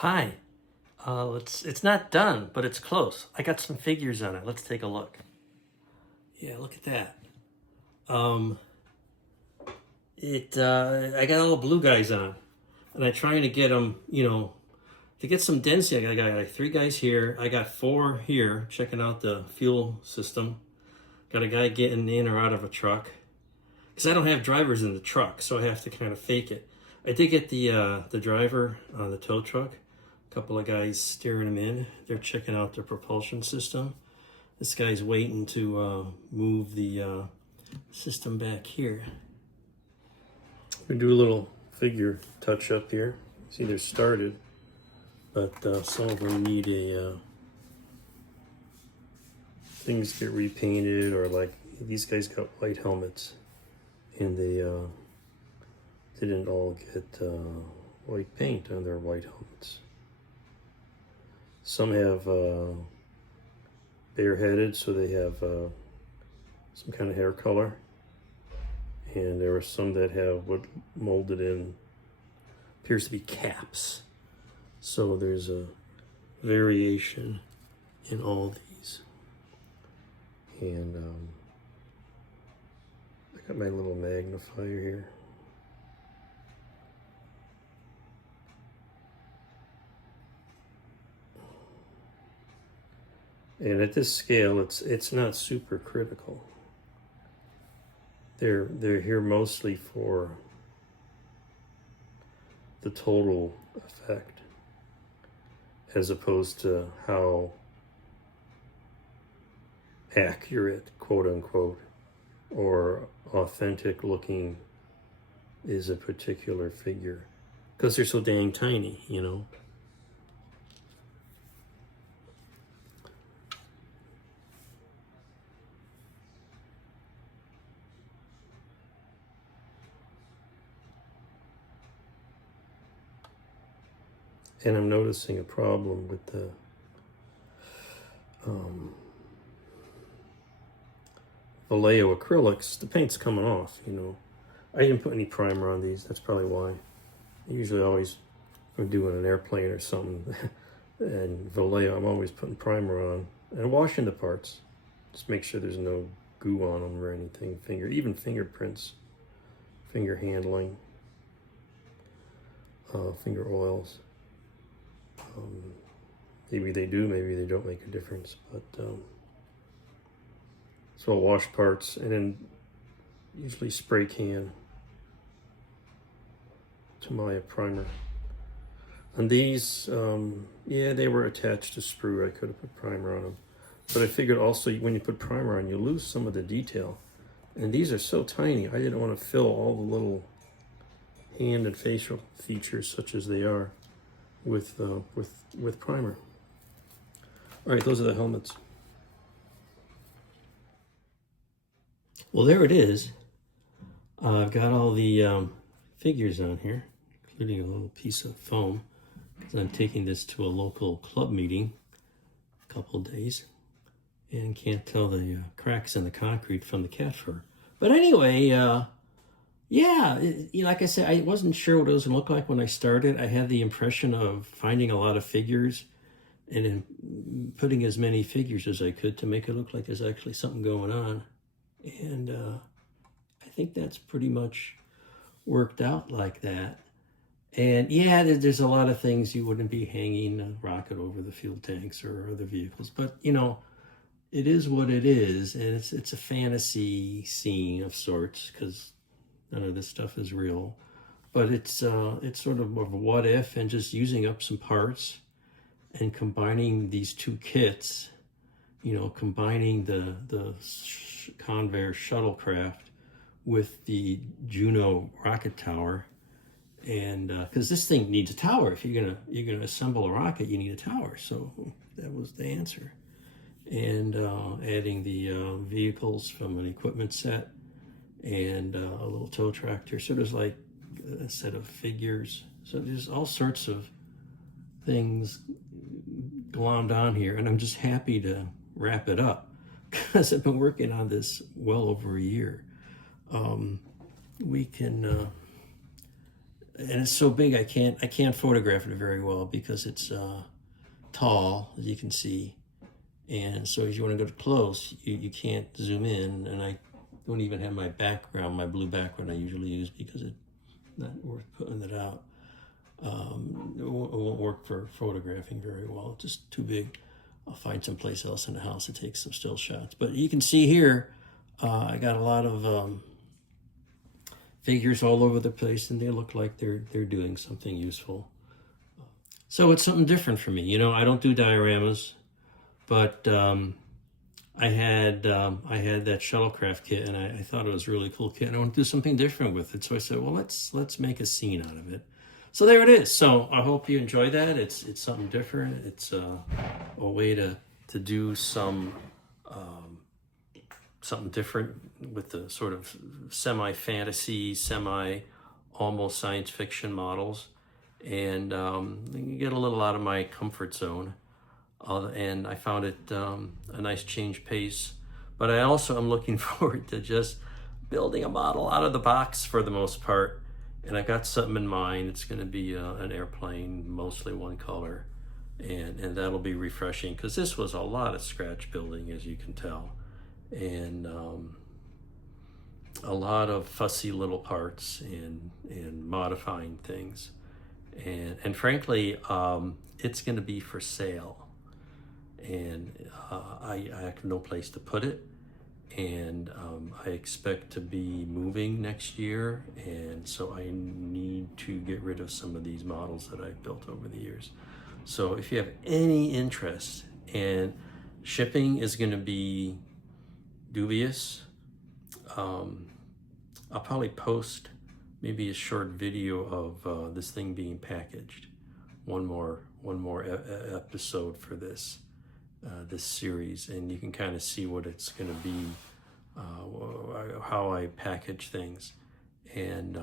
Hi. It's not done, but it's close. I got some figures on it. Let's take a look. Yeah, look at that. Um, I got all the blue guys on, and I'm trying to get them, to get some density. I got like 3 guys here. I got 4 here checking out the fuel system. Got a guy getting in or out of a truck because I don't have drivers in the truck, so I have to kind of fake it. I did get the driver on the tow truck. A couple of guys steering him in. They're checking out the propulsion system. This guy's waiting to move the system back here. We do a little figure touch up here. See, they're started, but some of them need things get repainted, or like these guys got white helmets, and they didn't all get white paint on their white helmets. Some have bareheaded, so they have some kind of hair color. And there are some that have what molded in appears to be caps. So there's a variation in all these. And I got my little magnifier here. And at this scale, it's not super critical. They're here mostly for the total effect, as opposed to how accurate, quote unquote, or authentic looking is a particular figure, because they're so dang tiny, And I'm noticing a problem with the Vallejo acrylics. The paint's coming off, I didn't put any primer on these. That's probably why. I usually always, if I'm doing an airplane or something, and Vallejo, I'm always putting primer on and washing the parts. Just make sure there's no goo on them or anything. Even fingerprints, finger handling, finger oils. Maybe they do, maybe they don't make a difference, but so I'll wash parts and then usually spray can to my primer. And these, yeah, they were attached to sprue. I could have put primer on them, but I figured also when you put primer on, you lose some of the detail. And these are so tiny, I didn't want to fill all the little hand and facial features, such as they are, with primer. All right, those are the helmets. Well, there it is. I've got all the figures on here, including a little piece of foam, because I'm taking this to a local club meeting a couple of days, and can't tell the cracks in the concrete from the cat fur. But anyway, yeah, like I said, I wasn't sure what it was going to look like when I started. I had the impression of finding a lot of figures and then putting as many figures as I could to make it look like there's actually something going on. And I think that's pretty much worked out like that. And yeah, there's a lot of things you wouldn't be hanging a rocket over the fuel tanks or other vehicles, but it is what it is, and it's a fantasy scene of sorts, because none of this stuff is real. But it's sort of a what if, and just using up some parts and combining these 2 kits, combining the Convair shuttlecraft with the Juno rocket tower, and because this thing needs a tower. If you're gonna assemble a rocket, you need a tower. So that was the answer. And adding the vehicles from an equipment set, and a little tow tractor. So there's like a set of figures. So there's all sorts of things glommed on here, and I'm just happy to wrap it up because I've been working on this well over a year. We can and it's so big I can't photograph it very well because it's tall, as you can see. And so if you want to go close, you can't zoom in. And I don't even have my background, my blue background I usually use, because it's not worth putting it out. It won't work for photographing very well. It's just too big. I'll find someplace else in the house to take some still shots. But you can see here, I got a lot of figures all over the place, and they look like they're doing something useful. So it's something different for me. You know, I don't do dioramas, but I had that shuttlecraft kit, and I thought it was a really cool kit, and I want to do something different with it. So I said, well, let's make a scene out of it. So there it is. So I hope you enjoy that. It's something different. It's a way to do something different with the sort of semi-fantasy, almost science fiction models, and get a little out of my comfort zone. And I found it a nice change pace. But I also am looking forward to just building a model out of the box for the most part. And I got something in mind. It's going to be an airplane, mostly one color. And that'll be refreshing, because this was a lot of scratch building, as you can tell. And a lot of fussy little parts and modifying things. And frankly, it's going to be for sale. And I have no place to put it. And I expect to be moving next year, and so I need to get rid of some of these models that I've built over the years. So if you have any interest, and shipping is going to be dubious, I'll probably post maybe a short video of this thing being packaged. One more episode for this series, and you can kind of see what it's going to be, how I package things. And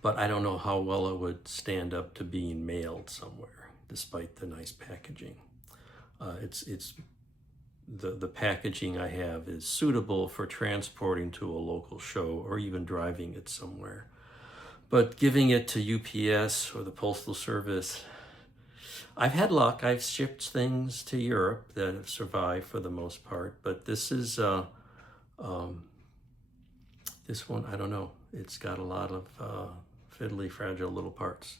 but I don't know how well it would stand up to being mailed somewhere, despite the nice packaging. It's the packaging I have is suitable for transporting to a local show or even driving it somewhere. But giving it to UPS or the Postal Service, I've had luck. I've shipped things to Europe that have survived for the most part, but this is this one, I don't know. It's got a lot of fiddly, fragile little parts.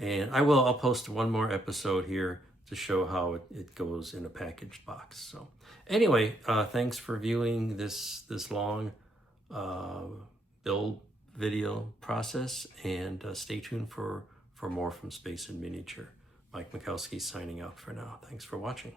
And I'll post one more episode here to show how it goes in a packaged box. So anyway, thanks for viewing this long build video process, and stay tuned for more from Space in Miniature. Mike Mikowski signing out for now. Thanks for watching.